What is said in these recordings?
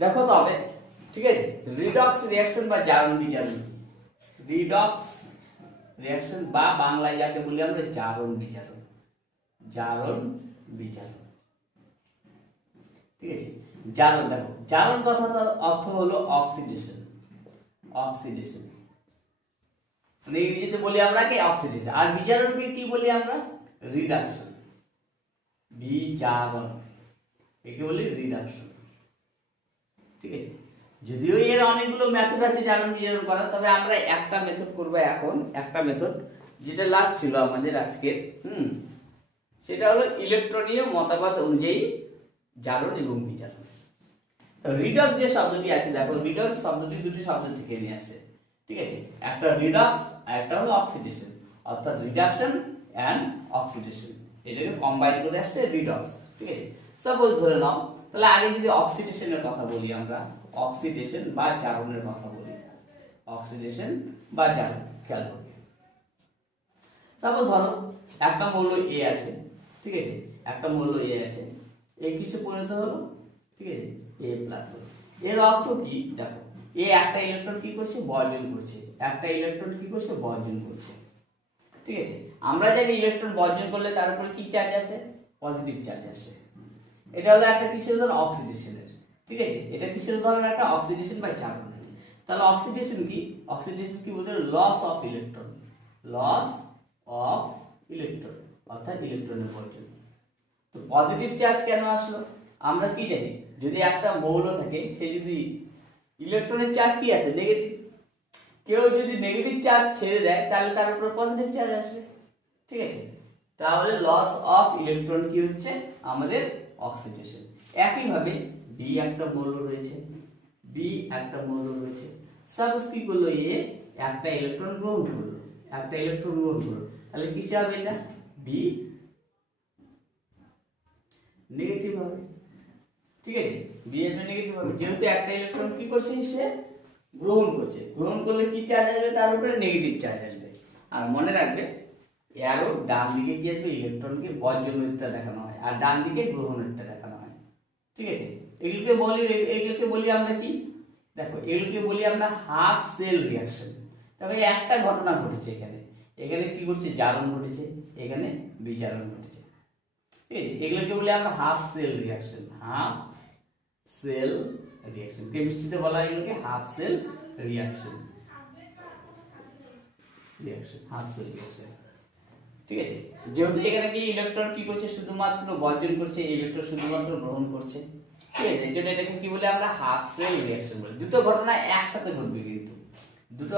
দেখো তবে ঠিক আছে, রিডক্স রিঅ্যাকশন বা জারণ বিজারণ, রিডক্স রিঅ্যাকশন বা বাংলায় যাকে বলি আমরা জারণ বিজারণ, জারণ বিজারণ। ঠিক আছে, জারণ দেখো, জারণ কথাটার অর্থ হলো অক্সিডেশন, অক্সিডেশন মানে ইংরেজিতে বলি আমরা কি অক্সিডেশন, আর বিজারণকে কি বলি আমরা রিডাকশন, বিজারণ একে বলি রিডাকশন। ঠিক আছে, যদিও এর অনেকগুলো মেথড আছে জারণ বিজারণ করার, তবে আমরা একটা মেথড করব এখন, একটা মেথড যেটা লাস্ট ছিল আমাদের আজকের, সেটা হলো ইলেকট্রনীয় মতবাদ অনুযায়ী জারণ এবং বিজারণ। তো রিডক্স যে শব্দটি আছে দেখো, রিডক্স শব্দটি দুটি শব্দ থেকে নিয়ে আসছে। ঠিক আছে, একটা রিডক্স আর একটা হলো অক্সিডেশন, অর্থাৎ রিডাকশন এন্ড অক্সিডেশন, এটাকে কম্বাইন করে আসছে রিডক্স। ঠিক আছে, সাপোজ ধরে নাও, তাহলে আগে যদি অক্সিডেশনের কথা বলি আমরা, অক্সিডেশন বা জারণের কথা বলি, অক্সিডেশন বা জারণ, খেয়াল করবে। সাপোজ ধরো একটা মৌল এ আছে, ঠিক আছে, একটা মৌল এ আছে, এ কিসে পরিণত হলো, ঠিক আছে, এ প্লাস হলো। এর অর্থ কি দেখো, এ একটা ইলেকট্রন কি করছে বর্জন করছে, একটা ইলেকট্রন কি করছে বর্জন করছে। ঠিক আছে, আমরা জানি ইলেকট্রন বর্জন করলে তার উপর কি চার্জ আসে, পজিটিভ চার্জ আসে। এটা হলো একটা কিসের উদাহরণ, অক্সিডেশনের। ঠিক আছে, এটা কিসের উদাহরণ, একটা অক্সিডেশন বা জারণ। তাহলে অক্সিডেশন কি, অক্সিডেশন কি বলতে loss of electron, loss of electron অর্থাৎ ইলেকট্রনের বর্জন। তো পজিটিভ চার্জ কেন আসলো, আমরা কি জানি যদি একটা মৌল থাকে, সে যদি ইলেকট্রনের চার্জ কি আছে নেগেটিভ, কেউ যদি নেগেটিভ চার্জ ছেড়ে দেয় তাহলে তার উপর পজিটিভ চার্জ আসবে। ঠিক আছে, তাহলে লস অফ ইলেকট্রন কি হচ্ছে আমাদের অক্সিডেশন। একইভাবে বি একটা মৌল রয়েছে, বি একটা মৌল রয়েছে, সাপোজ কি করলো, এ একটা ইলেকট্রন গ্রহণ করলো, একটা ইলেকট্রন গ্রহণ করলো, তাহলে কিসে হবে এটা, বি নেগেটিভ হবে। ঠিক আছে, বি এর নেগেটিভ হবে, যেহেতু একটা ইলেকট্রন কি করছে সে গ্রহণ করছে, গ্রহণ করলে কি চার্জ আসবে, তার উপরে নেগেটিভ চার্জ আসবে। আর মনে রাখবে অ্যারো ডান দিকে কি আসবে, ইলেকট্রনকে বর্জনেরটা দেখানো হয়, আর ডান দিকে গ্রহণেরটা দেখানো হয়। ঠিক আছে, এগুলোকে বলি আমরা কি, দেখো এগুলোকে বলি আমরা হাফ সেল রিঅ্যাকশন। তবে একটা ঘটনা ঘটেছে এখানে, এখানে কি ঘটছে জারণ ঘটেছে, এখানে বিজারণ ঘটেছে। ঠিক আছে, এগুলোকে বলি আমরা half cell reaction, half cell reaction, কেমিস্ট্রিতে বলা হয় এগুলোকে half cell reaction, reaction half cell reaction. ঠিক আছে, যেহেতু এখানে কি ইলেকট্রন কি করছে শুধুমাত্র বর্জন করছে, ইলেকট্রন শুধুমাত্র গ্রহণ করছে। ঠিক আছে, এর জন্য এটাকে কি বলে আমরা হাফ সেল রিঅ্যাকশন বলি। দুটো ঘটনা একসাথে ঘটবে, কিন্তু দুটো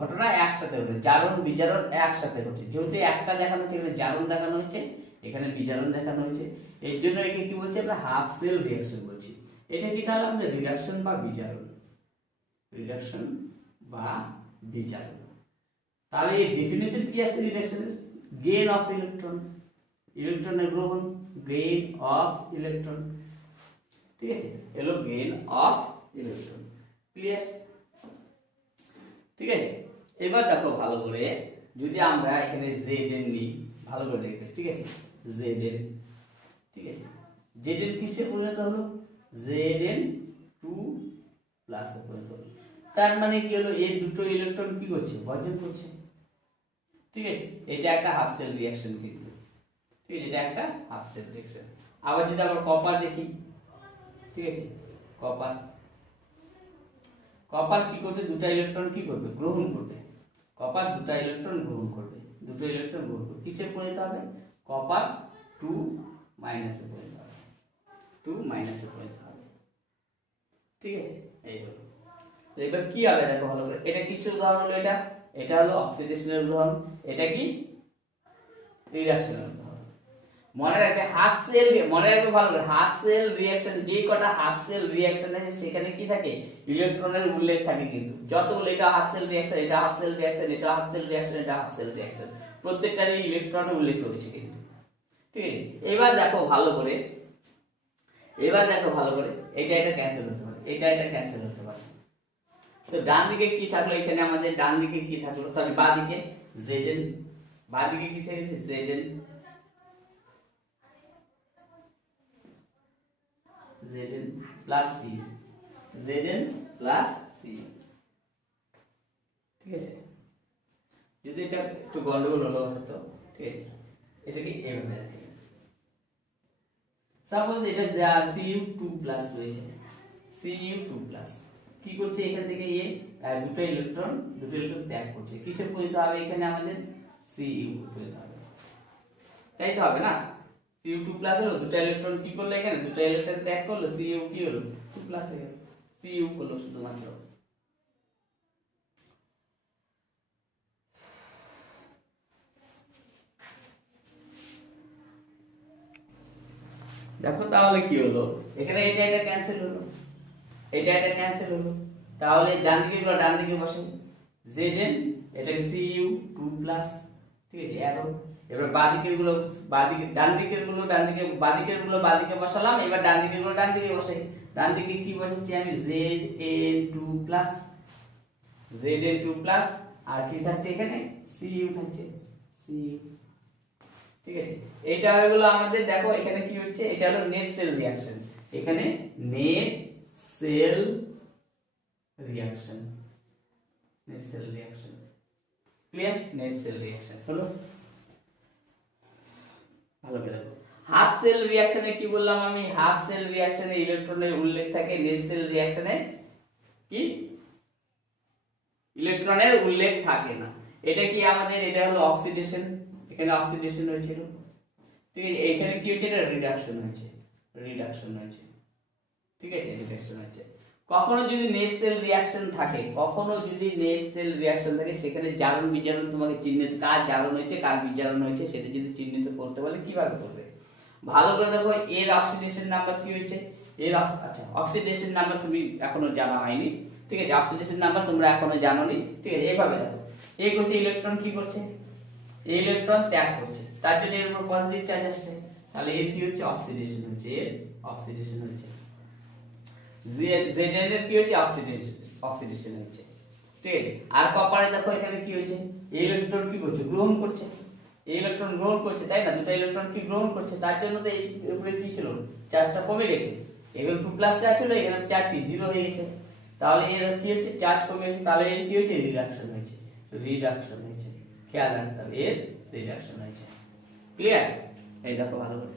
ঘটনা একসাথে ঘটবে, জারণ বিজারণ একসাথে ঘটে। যেহেতু একটা দেখানো হচ্ছে, এখানে জারণ দেখানো হচ্ছে, এখানে বিজারণ দেখানো হয়েছে, এর জন্য একে কি বলছি আমরা হাফ সেল রিঅ্যাকশন বলছি। এটা কি তাহলে আমাদের রিডাকশন বা বিজারণ, রিডাকশন বা বিজারণ। তাহলে এই ডেফিনিশন কি আছে রিডাকশনের, গেইন অফ ইলেকট্রন, ইলেকট্রনের গ্রহণ, গেইন অফ ইলেকট্রন। ঠিক আছে, এলো গেইন অফ ইলেকট্রন, ক্লিয়ার। ঠিক আছে, এবার দেখো ভালো করে, যদি আমরা এখানে জেড নিই, ভালো করে দেখবে। ঠিক আছে, জেড, ঠিক আছে, জেড কিসে পরিণত হলো, Zn2 প্লাস এ পরিণত হলো। তার মানে কি হলো, এই দুটো ইলেকট্রন কি করছে বর্জন করছে। ঠিক আছে, এটা একটা হাফ সেল রিঅ্যাকশন কিন্তু। ঠিক আছে, এটা একটা হাফ সেল রিঅ্যাকশন। আবার যদি আমরা কপার দেখি, ঠিক আছে, কপার, কপার কি করবে, দুটো ইলেকট্রন কি করবে গ্রহণ করবে, কপার দুটো ইলেকট্রন গ্রহণ করবে, দুটো ইলেকট্রন গ্রহণ করবে, কিসে পরিণত হবে, কপার 2 মাইনাসে পরিণত হবে, 2 মাইনাসে পরিণত হবে। ঠিক আছে, এই হলো। এবার কি হবে দেখো ভালো করে, এটা কিসের উদাহরণ হলো, এটা হলো অক্সিডেশনের উদাহরণ, এটা কি রিডাকশনের উদাহরণ। মনে রাখবে হাফ সেল, মনে রাখবে ভালো করে, হাফ সেল রিঅ্যাকশন, যে কটা হাফ সেল রিঅ্যাকশন আছে সেখানে কি থাকে, ইলেকট্রনের উল্লেখ থাকে। কিন্তু যতগুলো, এটা হাফ সেল রিঅ্যাকশন, এটা হাফ সেল রিঅ্যাকশন, এটা হাফ সেল রিঅ্যাকশন, এটা হাফ সেল রিঅ্যাকশন, প্রত্যেকটারই ইলেকট্রনের উল্লেখ রয়েছে কিন্তু। ঠিক আছে, এবার দেখো ভালো করে, এবার দেখো ভালো করে, এটা ক্যান্সেল হতে পারে, এটা ক্যান্সেল হতে পারে। তো ডান দিকে কি থাকলো, এখানে আমাদের ডান দিকে কি থাকলো, সরি বাঁ দিকে Zn, বাঁ দিকে কি থাকছে Zn, Zn plus C, Zn plus Cu, ঠিক আছে। যদি এটা একটু গন্ডগোল হলো হতো, ঠিক আছে, এটা কি এভাবে আছে। সাপোজ এটা যা Cu2 প্লাস রয়েছে, Cu2 প্লাস কি করছে এখান থেকে দুটো ইলেকট্রন ত্যাগ করছে, কিসের পরিহিত হবে এখানে আমাদের Cu পরিহিত হবে, তাই তো হবে না। Cu2 প্লাস হলো, দুটো ইলেকট্রন কি করলো এখানে, দুটো ইলেকট্রন ত্যাগ করলো, Cu কি হলো 2 প্লাস হয়ে গেল, Cu হলো শুধুমাত্র। দেখো তাহলে কি হলো, এখানে এটা ক্যান্সেল হলো, এটা ক্যান্সেল হলো, তাহলে ডান দিকে গুলো ডান দিকে বসে, Zn এটা Cu2 প্লাস, ঠিক আছে, অ্যারো। এবার বাঁদিকের গুলো বাঁদিকে, ডান দিকের গুলো ডান দিকে, বাঁদিকের গুলো বাঁদিকে বসালাম, এবার ডান দিকের গুলো ডান দিকে বসাই। ডান দিকে কি বসাচ্ছি আমি, Zn2 প্লাস, Zn2 প্লাস, আর কি থাকছে এখানে Cu থাকছে, Cu, ঠিক আছে। এটা হয়ে গেল আমাদের, দেখো এখানে কি হচ্ছে, এটা হলো নেট সেল রিঅ্যাকশন, এখানে net cell reaction, net cell reaction, clear, net cell reaction হলো। ভালো করে দেখো, হাফ সেল রিঅ্যাকশনে কি বললাম আমি, হাফ সেল রিঅ্যাকশনে ইলেকট্রনের উল্লেখ থাকে, নেট সেল রিঅ্যাকশনে কি ইলেকট্রনের উল্লেখ থাকে না। এটা কি আমাদের, এটা হলো অক্সিডেশন, এখানে অক্সিডেশন হয়েছিল, ঠিক আছে, এখানে কি হচ্ছে, এটা রিডাকশন হয়েছে, রিডাকশন হয়েছে, ঠিক আছে, রিডাকশন হয়েছে। কখনো যদি নেট সেল রিঅ্যাকশন থাকে, কখনো যদি নেট সেল রিঅ্যাকশন থাকে, সেখানে জারণ বিজারণ তোমাকে চিহ্নিত, কার জারণ হয়েছে কার বিজারণ হয়েছে সেটা যদি চিহ্নিত করতে বলে কিভাবে করবে, ভালো করে দেখো। এর অক্সিডেশন নাম্বার কি হচ্ছে, এর আচ্ছা অক্সিডেশন নাম্বার তুমি এখনো জানা হয়নি, ঠিক আছে, অক্সিডেশন নাম্বার তোমরা এখনো জানোনি, ঠিক আছে। এইভাবে দেখো, এই করছে ইলেকট্রন কি করছে, এই ইলেকট্রন ত্যাগ করছে, তার জন্য এর উপর পজিটিভ চার্জ আসছে, তাহলে এর কি হচ্ছে, অক্সিডেশন হচ্ছে, এর অক্সিডেশন হচ্ছে। Zn এর কি হচ্ছে, অক্সিডেশন হচ্ছে, ঠিক আছে। আর কপারে দেখো এখানে কি হচ্ছে, এই ইলেকট্রন কি করছে, গ্রহণ করছে, এই ইলেকট্রন গ্রহণ করছে, তাই না, দুটো ইলেকট্রন কি গ্রহণ করছে, তার জন্য তো এই উপরে কি ছিল, চার্জটা কমে গেছে, এখানে 2 প্লাস চার্জ ছিল, এখানে চার্জ কি 0 হয়ে গেছে, তাহলে এর কি হচ্ছে, চার্জ কমে গেছে, তাহলে এর কি হচ্ছে, রিডাকশন হয়েছে, রিডাকশন হয়েছে, খেয়াল রাখতে হবে, এর রিডাকশন হয়েছে, ক্লিয়ার। এই দেখো ভালো করে।